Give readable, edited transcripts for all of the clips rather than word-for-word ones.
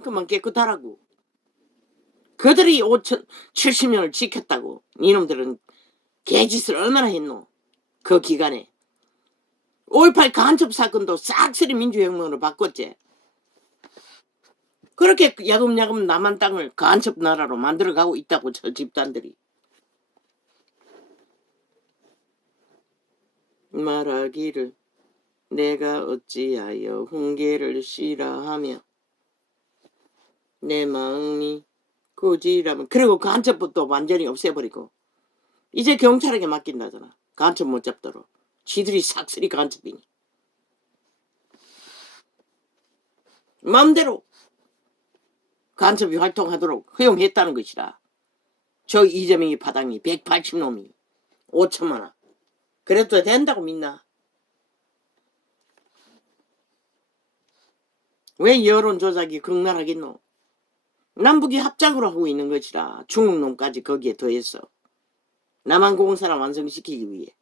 이만큼만 깨끗하라고. 그들이 70년을 지켰다고. 이놈들은 개짓을 얼마나 했노. 그 기간에. 5.18 간첩 사건도 싹쓸이 민주혁명으로 바꿨지. 그렇게 야금야금 남한 땅을 간첩 나라로 만들어가고 있다고 저 집단들이. 말하기를 내가 어찌하여 훈계를 싫어하며 내 마음이 꾸지라면. 그리고 간첩부터 완전히 없애버리고 이제 경찰에게 맡긴다잖아. 간첩 못 잡도록. 지들이 싹쓸이 간첩이니. 마음대로 간첩이 활동하도록 허용했다는 것이라. 저 이재명이 파당이 180놈이 5천만 원. 그래도 된다고 믿나? 왜 여론 조작이 극날하겠노? 남북이 합작으로 하고 있는 것이라. 중국놈까지 거기에 더했어. 남한공사를 완성시키기 위해.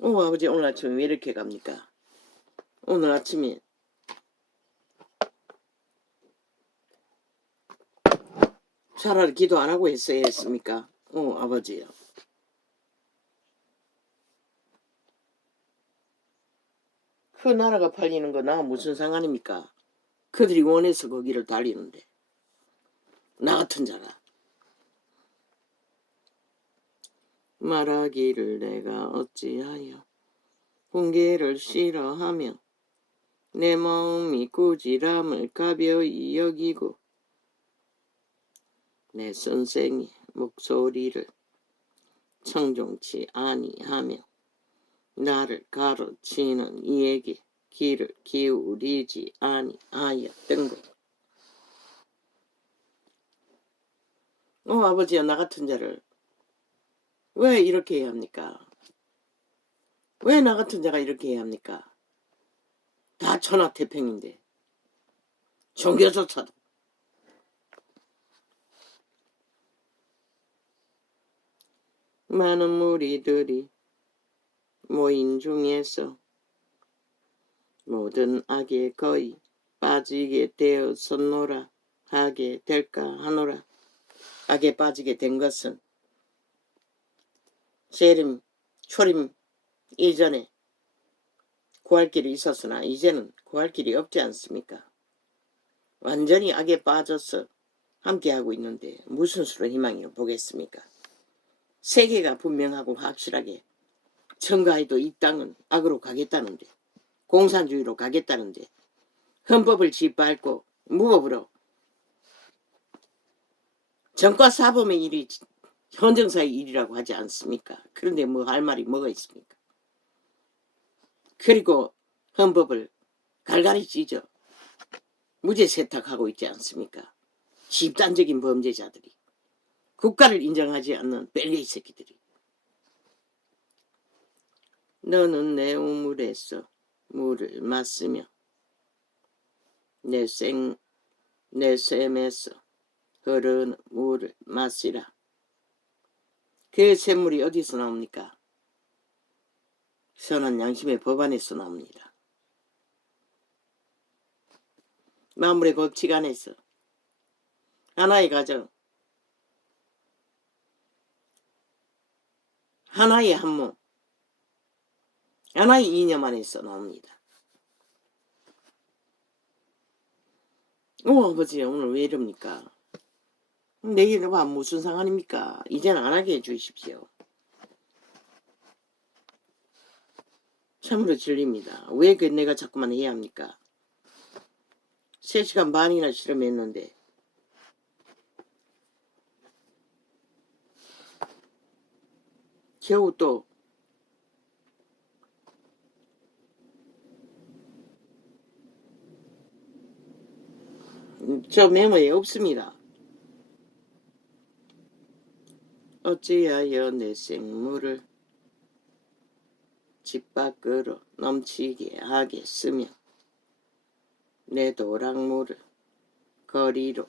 아버지 오늘 아침에 왜 이렇게 갑니까? 오늘 아침에 차라리 기도 안 하고 했어야 했습니까? 아버지요. 그 나라가 팔리는 거 나 무슨 상관입니까? 그들이 원해서 거기를 달리는데. 나 같은 자가. 말하기를 내가 어찌하여 훈계를 싫어하며 내 마음이 꾸지람을 가벼이 여기고 내 선생의 목소리를 청종치 아니하며 나를 가르치는 이에게 귀를 기울이지 아니하였던 것. 아버지야, 나 같은 자를 왜 이렇게 해야 합니까? 왜 나 같은 자가 이렇게 해야 합니까? 다 천하태평인데. 종교조차도. 많은 무리들이 모인 중에서 모든 악에 거의 빠지게 되었었노라 하게 될까 하노라. 악에 빠지게 된 것은 재림, 초림 이전에 구할 길이 있었으나 이제는 구할 길이 없지 않습니까? 완전히 악에 빠져서 함께하고 있는데 무슨 수로 희망이요 보겠습니까? 세계가 분명하고 확실하게 청가해도 이 땅은 악으로 가겠다는데, 공산주의로 가겠다는데, 헌법을 짓밟고 무법으로 정과사범의 일이 헌정사의 일이라고 하지 않습니까? 그런데 뭐 할 말이 뭐가 있습니까? 그리고 헌법을 갈갈이 찢어 무죄 세탁하고 있지 않습니까? 집단적인 범죄자들이, 국가를 인정하지 않는 뺄개이 새끼들이. 너는 내 우물에서 물을 마시며 내 샘에서 흐르는 물을 마시라. 그 샘물이 어디서 나옵니까? 선한 양심의 법 안에서 나옵니다. 만물의 법칙 안에서. 하나의 가정, 하나의 한몸, 하나의 이념 안에서 나옵니다. 아버지 오늘 왜 이럽니까? 내일 봐 무슨 상관입니까? 이제는 안 하게 해주십시오. 참으로 질립니다. 왜 내가 자꾸만 해야 합니까? 3시간 반이나 실험했는데 겨우 또 저 메모에 없습니다. 어찌하여 내 생물을 집 밖으로 넘치게 하겠으며 내 도랑물을 거리로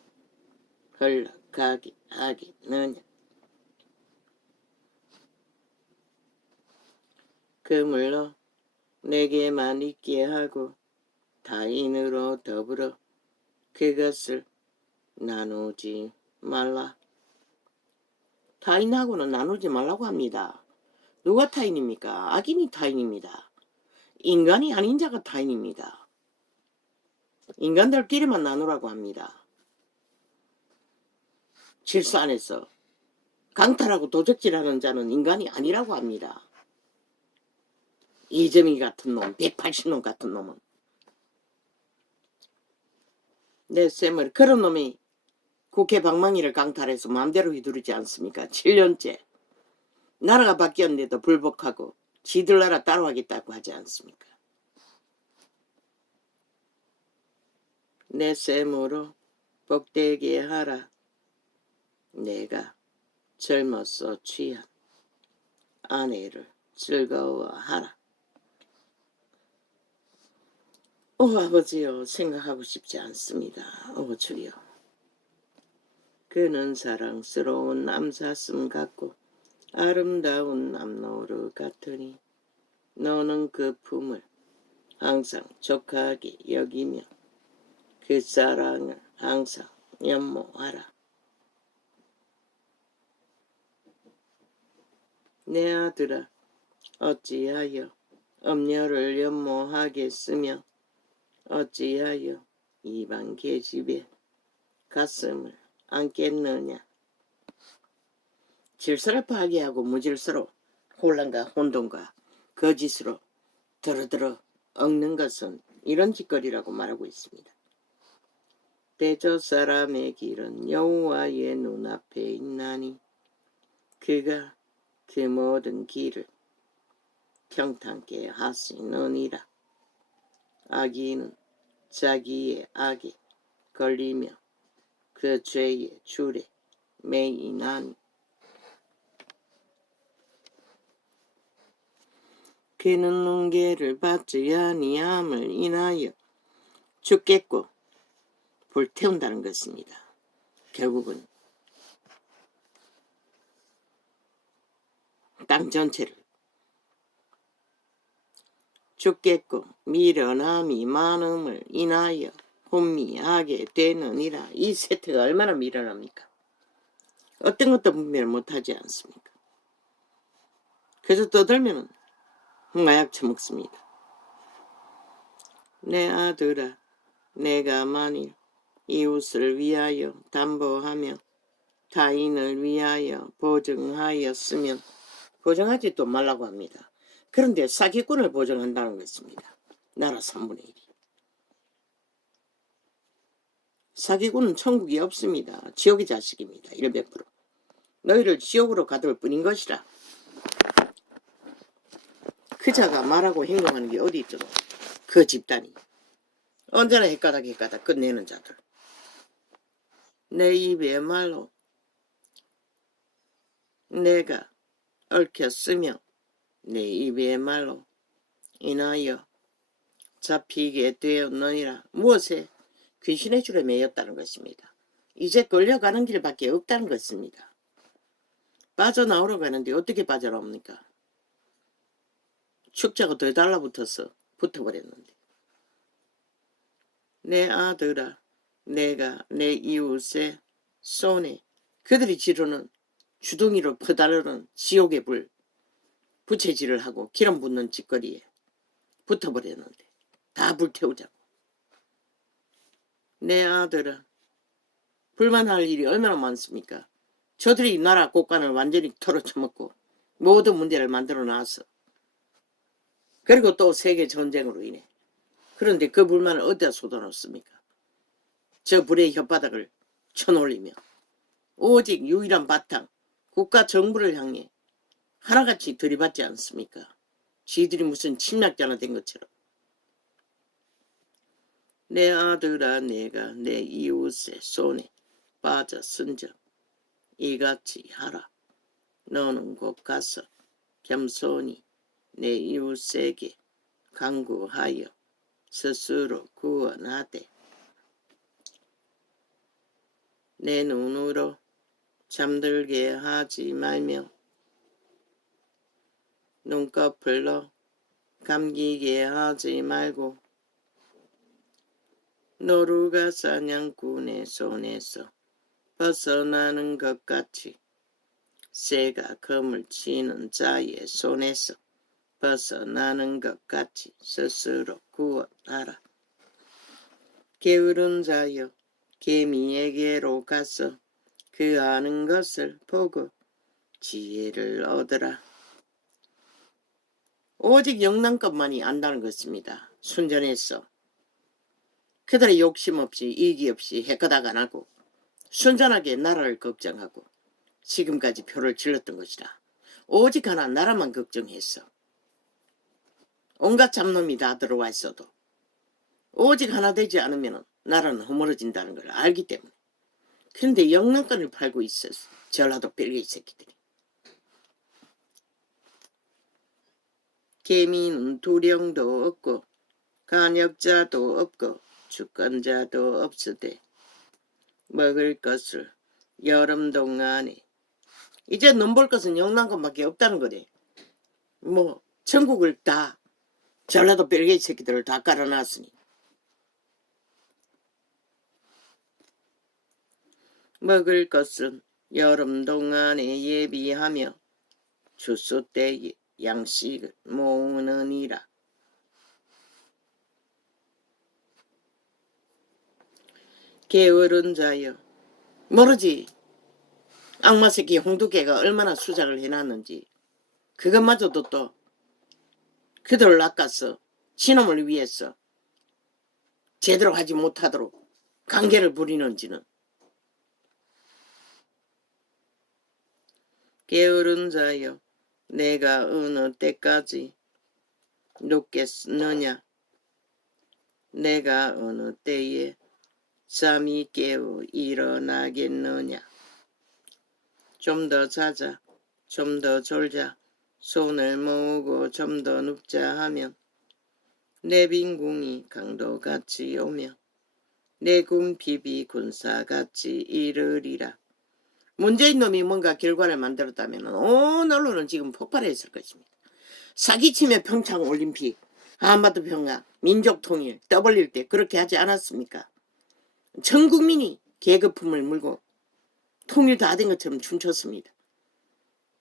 흘러가게 하겠느냐. 그물로 내게만 있게 하고 타인으로 더불어 그것을 나누지 말라. 타인하고는 나누지 말라고 합니다. 누가 타인입니까? 악인이 타인입니다. 인간이 아닌 자가 타인입니다. 인간들끼리만 나누라고 합니다. 질서 안에서 강탈하고 도적질하는 자는 인간이 아니라고 합니다. 이재명이 같은 놈, 180놈 같은 놈은. 내 쌤을 그런 놈이 국회 방망이를 강탈해서 마음대로 휘두르지 않습니까? 7년째. 나라가 바뀌었는데도 불복하고 지들 나라 따라하겠다고 하지 않습니까? 내 쌤으로 복되게 하라. 내가 젊어서 취한 아내를 즐거워하라. 오 아버지요, 생각하고 싶지 않습니다. 오 주여. 그는 사랑스러운 남사슴 같고 아름다운 남노루 같으니 너는 그 품을 항상 족하게 여기며 그 사랑을 항상 연모하라. 내 아들아, 어찌하여 엄녀를 연모하겠으며 어찌하여 이방 계집에 가슴을 안겠느냐. 질서를 파괴하고 무질서로 혼란과 혼돈과 거짓으로 들어들어 엉는 것은 이런 짓거리라고 말하고 있습니다. 대저 사람의 길은 여호와의 눈앞에 있나니 그가 그 모든 길을 평탄케 하시느니라. 악인은 자기의 악에 걸리며 그 죄의 줄에 매이나니 그는 훈계를 받지 아니함을 인하여 죽겠고 불태운다는 것입니다. 결국은 땅 전체를 죽겠고 미련함이 많음을 인하여 혼미하게 되느니라. 이 세태가 얼마나 미련합니까? 어떤 것도 분별을 못하지 않습니까? 그래서 떠들면 마약 처먹습니다. 내 아들아, 내가 만일 이웃을 위하여 담보하며 타인을 위하여 보증하였으면 보증하지도 말라고 합니다. 그런데 사기꾼을 보증한다는 것입니다. 나라 3분의 1이. 사기꾼은 천국이 없습니다. 지옥의 자식입니다. 100%. 너희를 지옥으로 가둘 뿐인 것이라. 그 자가 말하고 행동하는 게 어디 있죠? 그 집단이. 언제나 헷가닥 끝내는 자들. 내 입의 말로 내가 얽혔으며 내 입의 말로 인하여 잡히게 되었느니라. 무엇에? 귀신의 줄에 매였다는 것입니다. 이제 끌려가는 길밖에 없다는 것입니다. 빠져나오려고 하는데 어떻게 빠져나옵니까? 축자가 더 달라붙어서 붙어버렸는데. 내 아들아, 내가 내 이웃의 손에 그들이 지르는 주둥이로 퍼다르는 지옥의 불 부채질을 하고 기름 붓는 짓거리에 붙어버렸는데 다 불태우자고. 내 아들아, 불만할 일이 얼마나 많습니까? 저들이 나라 곳간을 완전히 털어쳐먹고 모든 문제를 만들어 놨어. 그리고 또 세계 전쟁으로 인해. 그런데 그 불만을 어디다 쏟아놓습니까? 저 불의 혓바닥을 쳐놀리며 오직 유일한 바탕 국가 정부를 향해 하나같이 들이받지 않습니까? 지들이 무슨 침략자나 된 것처럼. 내 아들아, 내가 내 이웃의 손에 빠져 쓴적 이같이 하라. 너는 곧 가서 겸손히 내 이웃에게 간구하여 스스로 구원하되 내 눈으로 잠들게 하지 말며 눈꺼풀로 감기게 하지 말고 노루가 사냥꾼의 손에서 벗어나는 것 같이 새가 검을 치는 자의 손에서 벗어나는 것 같이 스스로 구원하라. 게으른 자여 개미에게로 가서 그 아는 것을 보고 지혜를 얻으라. 오직 영랑것만이 안다는 것입니다. 순전했어. 그들의 욕심 없이 이기 없이 해커다가 나고 순전하게 나라를 걱정하고 지금까지 표를 질렀던 것이다. 오직 하나 나라만 걱정했어. 온갖 잡놈이 다 들어와 있어도 오직 하나 되지 않으면 나라는 허물어진다는 걸 알기 때문에. 그런데 영랑권을 팔고 있었어. 전라도 벨기에 새끼들이. 개미는 두령도 없고 간역자도 없고 주권자도 없으되 먹을 것을 여름 동안에 이제 넘볼 것은 영랑권밖에 없다는 거래. 뭐 전국을 다 전라도 벨기에 새끼들을 다 깔아놨으니 먹을 것은 여름 동안에 예비하며 추수 때에 양식을 모으느니라. 게으른 자여 모르지. 악마 새끼 홍두깨가 얼마나 수작을 해놨는지 그것마저도 또 그들을 낚아서 신놈을 위해서 제대로 하지 못하도록 관계를 부리는지는. 게으른 자여 내가 어느 때까지 눕겠느냐. 내가 어느 때에 잠이 깨어 일어나겠느냐. 좀 더 자자, 좀 더 졸자, 손을 모으고 좀 더 눕자 하면 내 빈궁이 강도같이 오며 내 궁핍이 군사같이 이르리라. 문재인 놈이 뭔가 결과를 만들었다면 온 언론은 지금 폭발했을 것입니다. 사기치며 평창올림픽, 한반도평화, 민족통일 떠벌릴 때 그렇게 하지 않았습니까? 전 국민이 계급품을 물고 통일 다 된 것처럼 춤췄습니다.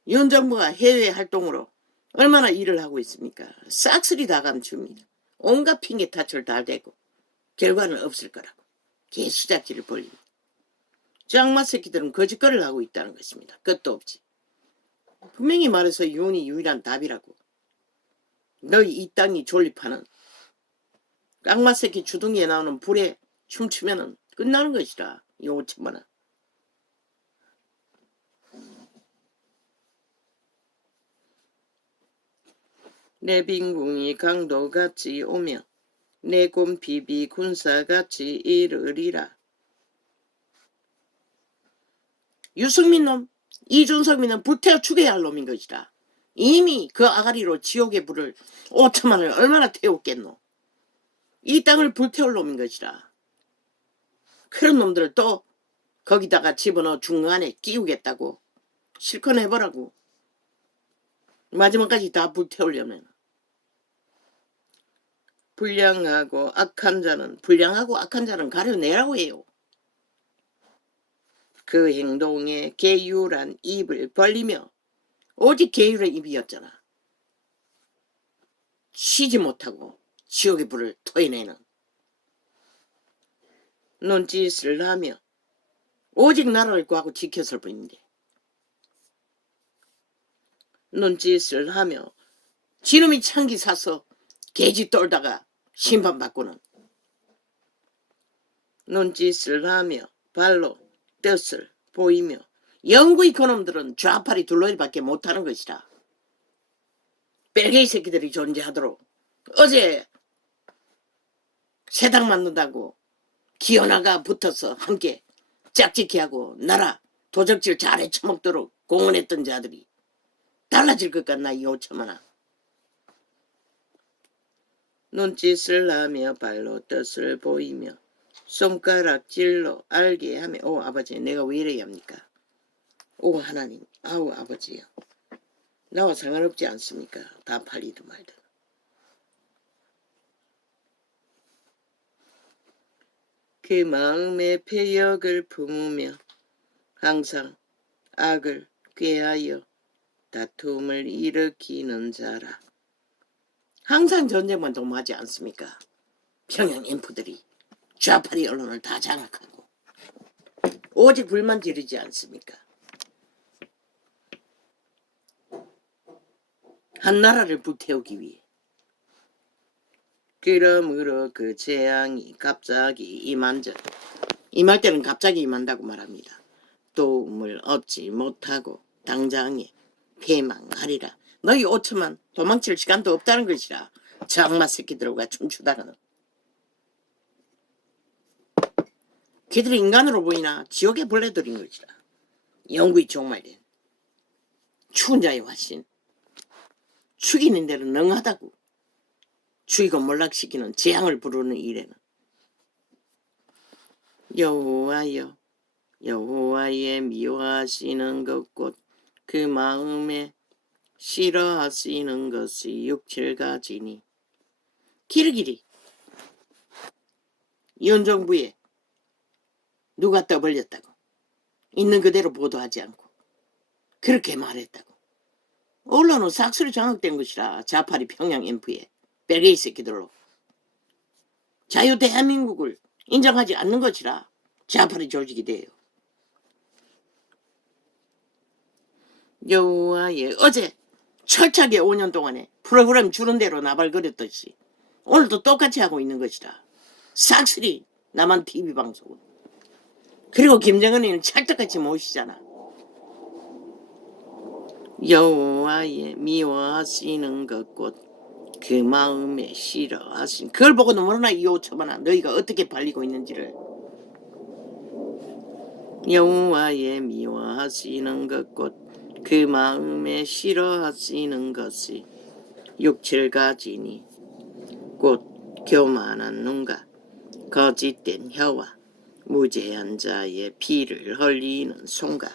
윤 정부가 해외 활동으로 얼마나 일을 하고 있습니까? 싹쓸이 다 감춥니다. 온갖 핑계 타철 다 대고 결과는 없을 거라고 개수작질을 벌립니다. 저 악마 새끼들은 거짓거리를 하고 있다는 것입니다. 끝도 없지. 분명히 말해서 윤이 유일한 답이라고. 너희 이 땅이 존립하는 악마 새끼 주둥이에 나오는 불에 춤추면 끝나는 것이라. 이 5천만 원. 내 빈궁이 강도같이 오며 내 곰핍이 군사같이 이르리라. 유승민 놈, 이준석이는 불태워 죽여야 할 놈인 것이다. 이미 그 아가리로 지옥의 불을 5천만을 얼마나 태웠겠노. 이 땅을 불태울 놈인 것이다. 그런 놈들을 또 거기다가 집어넣어 중간에 끼우겠다고 실컷 해보라고. 마지막까지 다 불태우려면. 불량하고 악한 자는 가려내라고 해요. 그 행동에 계율한 입을 벌리며 오직 계율의 입이었잖아. 쉬지 못하고 지옥의 불을 토해내는 눈짓을 하며 오직 나라를 구하고 지켰을 뿐인데 눈짓을 하며 지름이 창기 사서 개지 떨다가 심판받고는 눈짓을 하며 발로 뜻을 보이며 영구히 그놈들은 좌팔이 둘러일밖에 못하는 것이다. 벨기에 새끼들이 존재하도록 어제 세당 맞는다고 기어나가 붙어서 함께 짝짓기 하고 나라 도적질 잘해 처먹도록 공헌했던 자들이 달라질 것 같나 이 5천만원. 눈짓을 하며 발로 뜻을 보이며 손가락질로 알게 하며 오 아버지 내가 왜 이래야 합니까? 오 하나님 아우 아버지요. 나와 상관없지 않습니까? 다 팔리든 말든. 그 마음에 패역을 품으며 항상 악을 꾀하여 다툼을 일으키는 자라. 항상 전쟁만 도모하지 않습니까? 평양 인프들이 좌파리 언론을 다 장악하고 오직 불만 지르지 않습니까? 한 나라를 불태우기 위해. 그러므로 그 재앙이 갑자기 임할 때는 갑자기 임한다고 말합니다. 도움을 얻지 못하고 당장에 패망하리라. 너희 5천만 도망칠 시간도 없다는 것이라. 장마 새끼들과 춤추다가는. 그들이 인간으로 보이나 지옥의 벌레들인 것이라. 영구히 종말된 추운 자의 화신. 죽이는 대로 능하다고. 죽이고 몰락시키는 재앙을 부르는 일에는. 여호와여, 여호와의 미워하시는 것 곧 그 마음에 싫어하시는 것이 6-7가지니. 길길이 윤정부에 누가 떠벌렸다고 있는 그대로 보도하지 않고 그렇게 말했다고. 언론은 싹쓸이 장악된 것이라. 자파리 평양 인프에 벨게이 새끼들로 자유 대한민국을 인정하지 않는 것이라 자파리 조직이 돼요. 여호와의 어제 철저하게 5년 동안에 프로그램 주는 대로 나발거렸듯이 오늘도 똑같이 하고 있는 것이라. 싹쓸이 남한 TV방송은. 그리고 김정은이는 찰떡같이 모시잖아. 여호와의 미워하시는 것 곧 그 마음에 싫어하신. 그걸 보고 너무나 이 5천만아 너희가 어떻게 발리고 있는지를. 여호와의 미워하시는 것 곧 그 마음에 싫어하시는 것이 6-7가지니. 곧 교만한 눈과 거짓된 혀와 무죄한 자의 피를 흘리는 손과.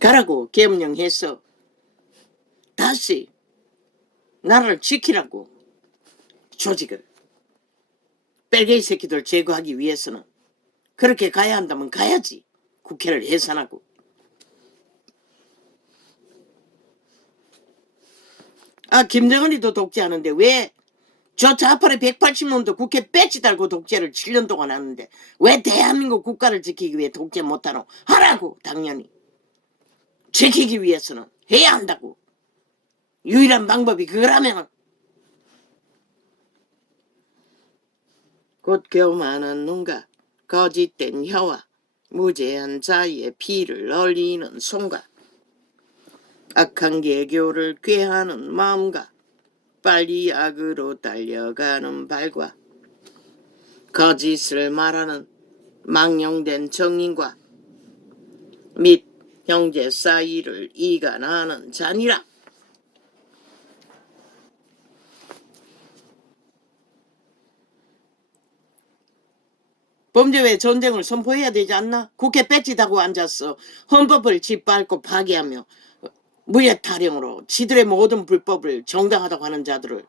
가라고 계명해서 다시 나라를 지키라고. 조직을 벨게이 새끼들 제거하기 위해서는 그렇게 가야 한다면 가야지. 국회를 해산하고. 김정은이도 독재하는데 왜 저 좌파리 180년도 국회 배지 달고 독재를 7년 동안 하는데 왜 대한민국 국가를 지키기 위해 독재 못하노? 하라고. 당연히 지키기 위해서는 해야 한다고. 유일한 방법이 그거라면. 곧 교만한 눈과 거짓된 혀와 무죄한 자의 피를 흘리는 손과 악한 개교를 꾀하는 마음과 빨리 악으로 달려가는 발과 거짓을 말하는 망령된 정인과 및 형제 사이를 이간하는 자니라. 범죄 전쟁을 선포해야 되지 않나? 국회 배지다고 앉았어. 헌법을 짓밟고 파괴하며 무예 타령으로 지들의 모든 불법을 정당하다고 하는 자들을.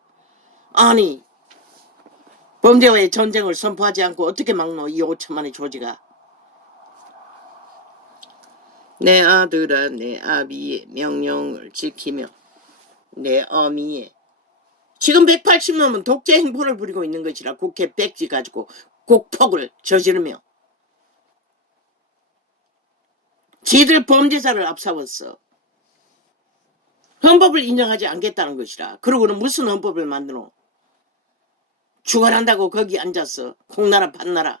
아니 범죄와의 전쟁을 선포하지 않고 어떻게 막노? 이 5천만의 조지가. 내 아들아 내 아비의 명령을 지키며 내 어미의. 지금 180명은 독재 행보를 부리고 있는 것이라. 국회 백지 가지고 국폭을 저지르며 지들 범죄자를 앞세웠어. 헌법을 인정하지 않겠다는 것이라. 그러고는 무슨 헌법을 만드노? 주관한다고 거기 앉았어. 콩나라 판나라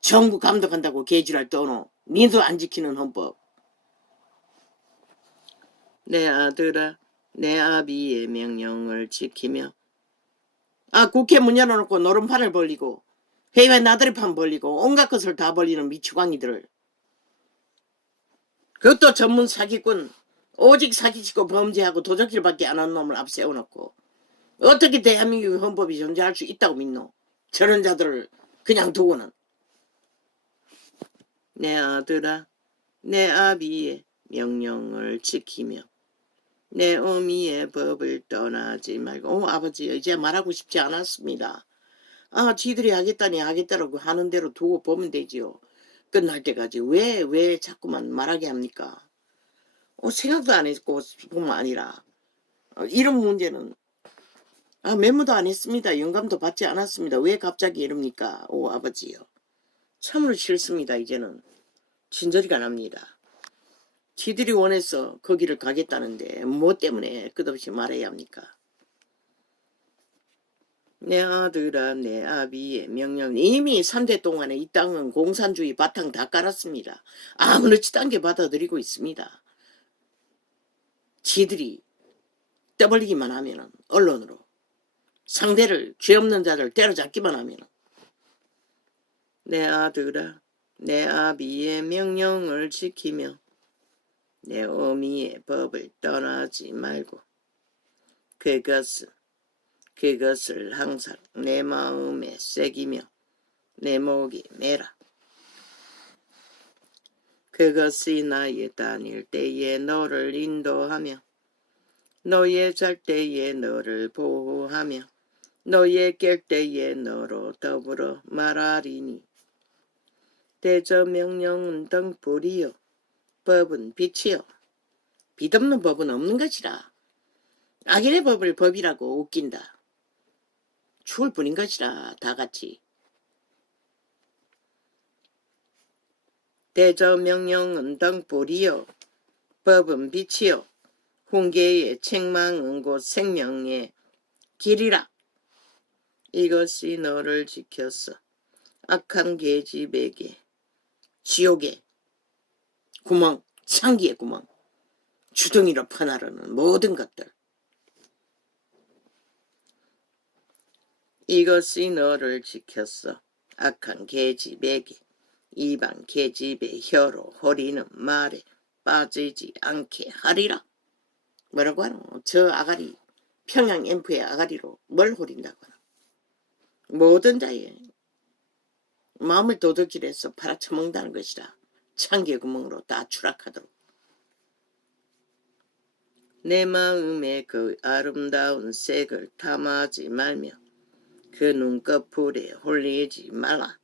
정부 감독한다고 개지랄 떠노. 니도 안 지키는 헌법. 내 아들아 내 아비의 명령을 지키며. 국회 문 열어놓고 노름판을 벌리고 회의에 나들이판 벌리고 온갖 것을 다 벌리는 미치광이들을. 그것도 전문 사기꾼. 오직 사기치고 범죄하고 도적질밖에 안 한 놈을 앞세워놓고 어떻게 대한민국 헌법이 존재할 수 있다고 믿노? 저런 자들을 그냥 두고는. 내 아들아 내 아비의 명령을 지키며 내 어미의 법을 떠나지 말고. 아버지 이제 말하고 싶지 않았습니다. 아, 지들이 하겠다니 하겠다라고 하는 대로 두고 보면 되지요. 끝날 때까지. 왜 자꾸만 말하게 합니까? 생각도 안 했고 뿐만 아니라 이런 문제는 메모도 안 했습니다. 영감도 받지 않았습니다. 왜 갑자기 이럽니까? 오 아버지요. 참으로 싫습니다. 이제는 진저리가 납니다. 지들이 원해서 거기를 가겠다는데 뭐 때문에 끝없이 말해야 합니까? 내 아들아 내 아비의 명령. 이미 3대 동안에 이 땅은 공산주의 바탕 다 깔았습니다. 아무렇지도 않게 받아들이고 있습니다. 지들이 떠벌리기만 하면은 언론으로 상대를 죄 없는 자를 때려잡기만 하면은 내 아들아 내 아비의 명령을 지키며 내 어미의 법을 떠나지 말고 그것을 항상 내 마음에 새기며 내 목에 매라. 그것이 나의 다닐 때에 너를 인도하며 너의 잘 때에 너를 보호하며 너의 깰 때에 너로 더불어 말하리니 대저 명령은 등불이요 법은 빛이요 빛없는 법은 없는 것이라. 악인의 법을 법이라고 웃긴다. 죽을 뿐인 것이라 다같이. 대저 명령은 등불이요 법은 빛이요 훈계의 책망은 곧 생명의 길이라. 이것이 너를 지켰어. 악한 계집에게 지옥의 구멍 창기의 구멍 주둥이로 퍼나르는 모든 것들. 이것이 너를 지켰어. 악한 계집에게 이방 계집의 혀로 호리는 말에 빠지지 않게 하리라. 뭐라고 하노? 저 아가리 평양 앰프의 아가리로 뭘 호린다고 하노? 모든 자의 마음을 도둑질해서 팔아쳐먹는다는 것이라. 창기의 구멍으로 다 추락하도록. 내 마음에 그 아름다운 색을 탐하지 말며 그 눈꺼풀에 홀리지 말라.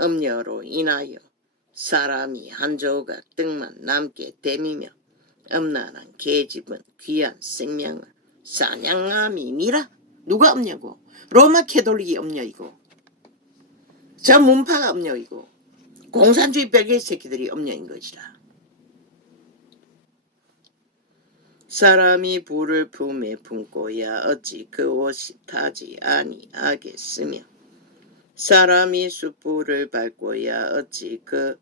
음녀로 인하여 사람이 한 조각 떡만 남게 됨이며 음란한 계집은 귀한 생명을 사냥함이니라. 누가 음녀고? 로마 캐톨릭이 음녀이고 저 문파가 음녀이고 공산주의 별개 새끼들이 음녀인 것이라. 사람이 불을 품에 품고야 어찌 그 옷이 타지 아니하겠으며 사람이 숯불을 밟고야 어찌 그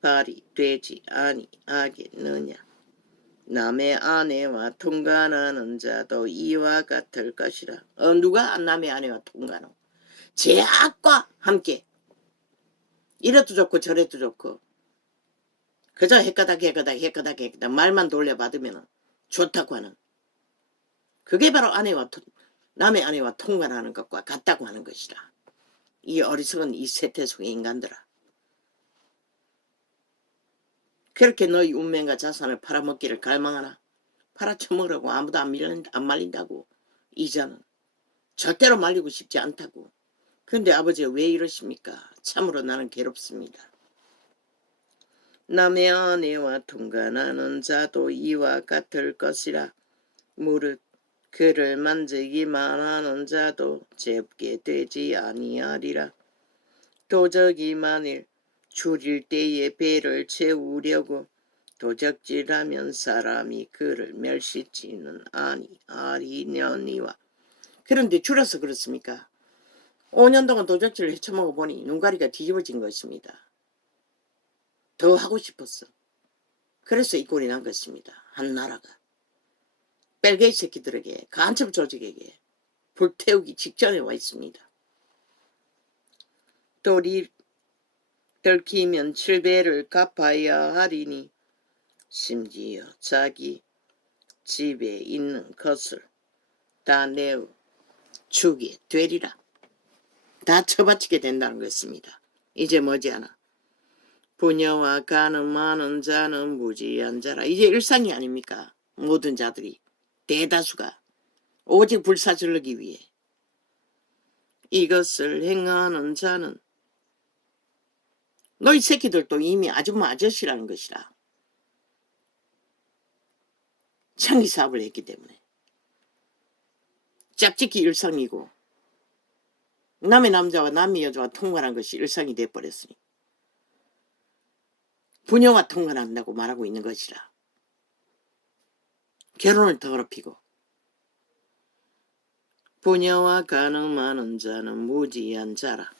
발이 되지 아니하겠느냐. 남의 아내와 통간하는 자도 이와 같을 것이라. 누가 남의 아내와 통간하노? 제약과 함께 이래도 좋고 저래도 좋고 그저 헷가닥 말만 돌려받으면 좋다고 하는 그게 바로 남의 아내와 통관하는 것과 같다고 하는 것이라. 이 어리석은 이 세태 속의 인간들아. 그렇게 너희 운명과 자산을 팔아먹기를 갈망하나? 팔아쳐먹으라고 아무도 안 말린다고. 이자는 절대로 말리고 싶지 않다고. 그런데 아버지가 왜 이러십니까? 참으로 나는 괴롭습니다. 남의 아내와 통간하는 자도 이와 같을 것이라. 무릇 그를 만지기만 하는 자도 죄없게 되지 아니하리라. 도적이 만일 줄일 때에 배를 채우려고 도적질하면 사람이 그를 멸시치는 아니하리려니와. 그런데 줄여서 그렇습니까? 5년 동안 도적질을 헤쳐먹어 보니 눈가리가 뒤집어진 것입니다. 더 하고 싶었어. 그래서 이 꼴이 난 것입니다. 한 나라가 벨게이 새끼들에게 간첩 조직에게 불태우기 직전에 와 있습니다. 돌이 들키면 7배를 갚아야 하리니 심지어 자기 집에 있는 것을 다 내어 주게 되리라. 다 처바치게 된다는 것입니다. 이제 머지않아 부녀와 가늠하는 자는 무지한 자라. 이제 일상이 아닙니까? 모든 자들이 대다수가 오직 불사질르기 위해 이것을 행하는 자는 너희 새끼들도 이미 아줌마 아저씨라는 것이라. 창기 사업을 했기 때문에 짝짓기 일상이고 남의 남자와 남의 여자와 통관한 것이 일상이 돼버렸으니 부녀와 통관한다고 말하고 있는 것이라. 결혼을 더럽히고 부녀와 간음하는 자는 무지한 자라.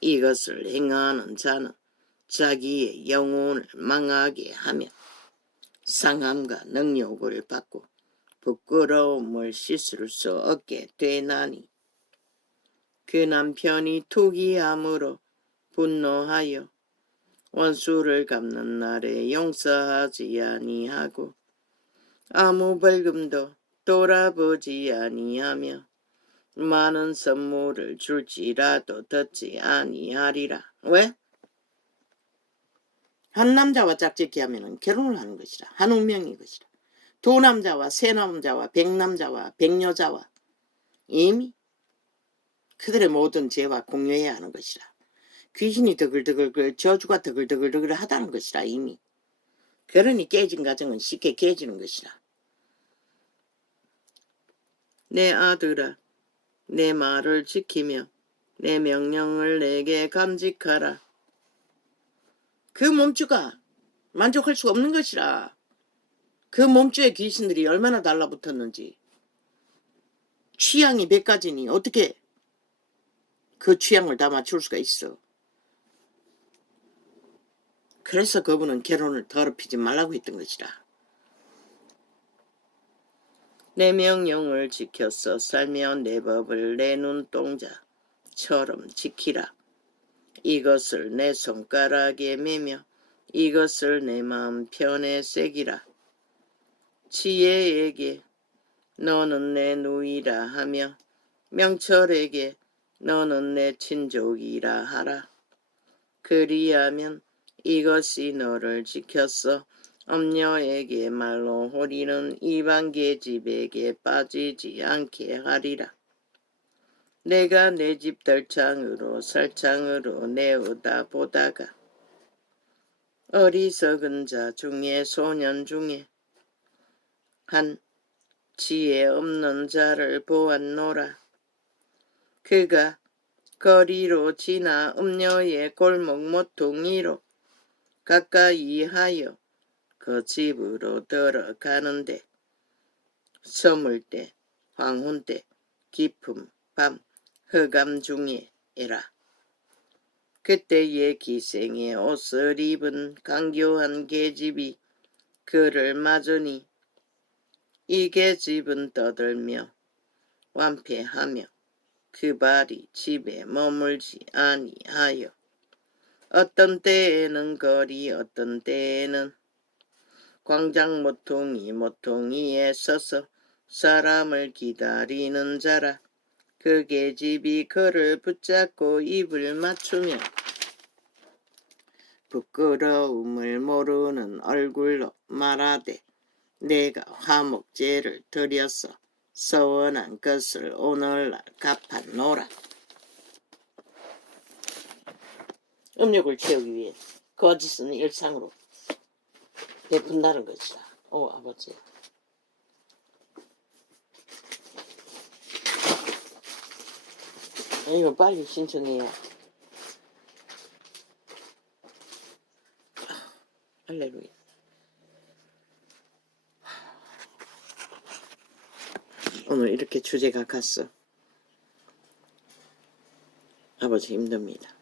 이것을 행하는 자는 자기의 영혼을 망하게 하며 상함과 능욕을 받고 부끄러움을 씻을 수 없게 되나니 그 남편이 투기함으로 분노하여 원수를 갚는 날에 용서하지 아니하고 아무 벌금도 돌아보지 아니하며 많은 선물을 줄지라도 듣지 아니하리라. 왜? 한 남자와 짝짓기 하면 결혼을 하는 것이라. 한 운명인 것이라. 두 남자와 세 남자와 백 남자와 백 여자와 이미 그들의 모든 죄와 공유해야 하는 것이라. 귀신이 더글더글 저주가 더글더글 하다는 것이라. 이미 그러니 깨진 가정은 쉽게 깨지는 것이라. 내 아들아, 내 말을 지키며 내 명령을 내게 감직하라. 그 몸주가 만족할 수 없는 것이라. 그 몸주의 귀신들이 얼마나 달라붙었는지. 취향이 100가지니 어떻게 그 취향을 다 맞출 수가 있어. 그래서 그분은 결혼을 더럽히지 말라고 했던 것이라. 내 명령을 지켜서 살며 내 법을 내 눈동자처럼 지키라. 이것을 내 손가락에 매며 이것을 내 마음 편에 새기라. 지혜에게 너는 내 누이라 하며 명철에게 너는 내 친족이라 하라. 그리하면 이것이 너를 지켰어 엄녀에게 말로 호리는 이방 계집에게 빠지지 않게 하리라. 내가 내 집 덜창으로 살창으로 내어다 보다가 어리석은 자 중에 소년 중에 한 지혜 없는 자를 보았노라. 그가 거리로 지나 음녀의 골목 모퉁이로 가까이 하여 그 집으로 들어가는데 서물 때 황혼 때 깊은 밤 흑암 중에라. 그때의 기생의 옷을 입은 강교한 계집이 그를 맞으니 이 계집은 떠들며 완패하며 그 발이 집에 머물지 아니하여 어떤 때에는 거리 어떤 때에는 광장 모퉁이에 서서 사람을 기다리는 자라. 그 계집이 그를 붙잡고 입을 맞추며 부끄러움을 모르는 얼굴로 말하되 내가 화목제를 드려서 서원한 것을 오늘날 갚았노라. 음욕을 채우기 위해 거짓은 일상으로 베푼다는 것이다. 오 아버지. 이거 빨리 신청해야. 할렐루야. 오늘 이렇게 주제가 갔어. 아버지 힘듭니다.